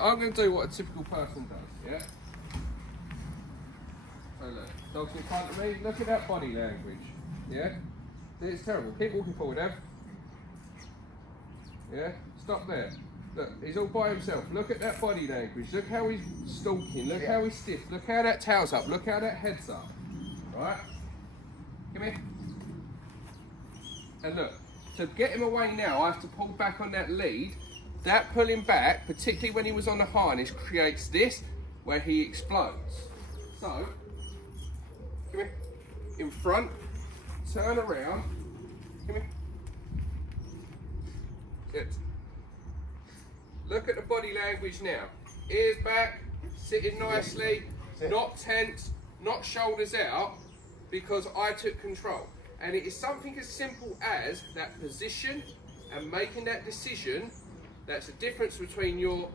I'm going to do what a typical person does, yeah? So look, dog's in front of me, look at that body language, yeah? It's terrible. Keep walking forward, Ev. Yeah? Stop there. Look, he's all by himself. Look at that body language. Look how he's stalking. Look how he's stiff. Look how that tail's up. Look how that head's up. Right? Come here. And look, to get him away now, I have to pull back on that lead. That pulling back, particularly when he was on the harness, creates this, where he explodes. So, come here. In front, turn around. Come here. Good. Look at the body language now. Ears back, sitting nicely, not tense, not shoulders out, because I took control. And it is something as simple as that position and making that decision. That's the difference between your